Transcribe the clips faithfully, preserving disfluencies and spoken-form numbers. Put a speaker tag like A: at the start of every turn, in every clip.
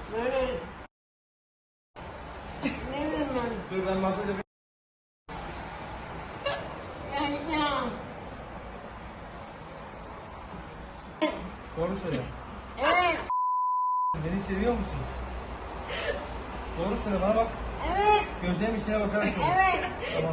A: Evet. Ne bileyim ben.
B: Dur ben masaj yapayım.
A: Ya ya.
B: Doğru söyle.
A: Evet.
B: Beni seviyor musun? Doğru söyle bana bak.
A: Evet.
B: Gözlerimin içine bakarak söyle.
A: Evet.
B: Tamam.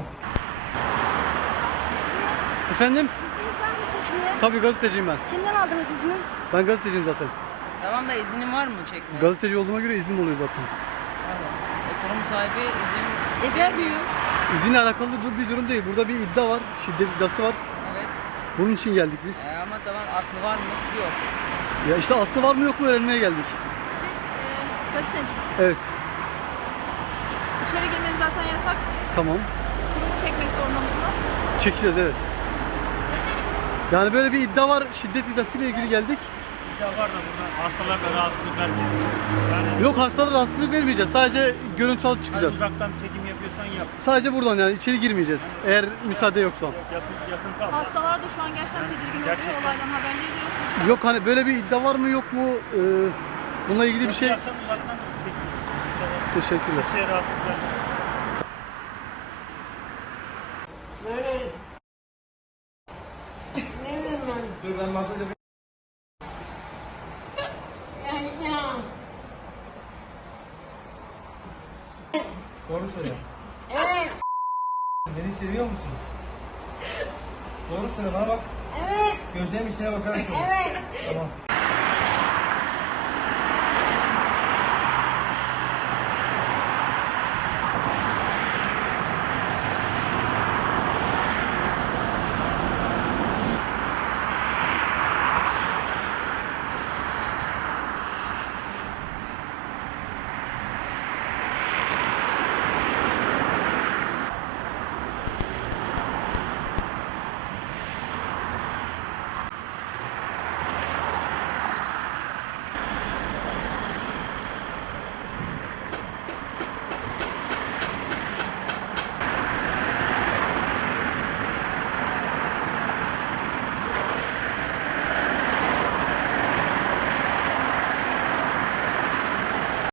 C: Efendim?
D: İzninizden de çekmeye.
C: Tabii gazeteciyim ben.
D: Kimden aldınız izni?
C: Ben gazeteciyim zaten.
E: Tamam da izinin var mı çekmeye?
C: Gazeteci olduğuma göre iznim oluyor zaten.
E: Allah. E, kurum sahibi izin
D: E vermiyor.
C: İzinle alakalı dur bir durum değil. Burada bir iddia var. Şiddet iddiası var.
E: Evet.
C: Bunun için geldik biz.
E: E, ama tamam aslı var mı? Yok.
C: Ya işte aslı var mı yok mu öğrenmeye geldik.
F: Siz e, gazeteci misiniz?
C: Evet.
F: İçeri girmeniz zaten yasak.
C: Tamam.
F: Kurumu çekmek zorunda mısınız?
C: Çekeceğiz evet. Yani böyle bir iddia var. Şiddet iddiasıyla ilgili geldik.
G: Ya var da burada hastalar da rahatsızlık vermiyor. Yani
C: Yok hastalara rahatsızlık vermeyeceğiz. Sadece görüntü alıp
G: hani
C: çıkacağız.
G: uzaktan çekim yapıyorsan yap.
C: Sadece buradan yani içeri girmeyeceğiz. Eğer müsaade yoksa.
G: Yakın, yakın kal.
F: Hastalar da şu an gerçekten tedirgin oluyor.
G: Gerçekten.
F: Olaydan haberleri de yok.
C: Yok hani böyle bir iddia var mı yok mu? Ee, bununla ilgili bir şey.
G: Yapsan uzaktan çekim.
C: Teşekkürler.
G: Kimseye rahatsızlık vermiyor.
A: Evet. Ne bileyim ben.
B: Dur ben masaj yapayım.
A: Ya ya.
B: Doğru söyle.
A: Evet.
B: Beni seviyor musun? Doğru söyle bana bak.
A: Evet.
B: Gözlerimin içine bakarak söyle.
A: Evet.
B: Tamam.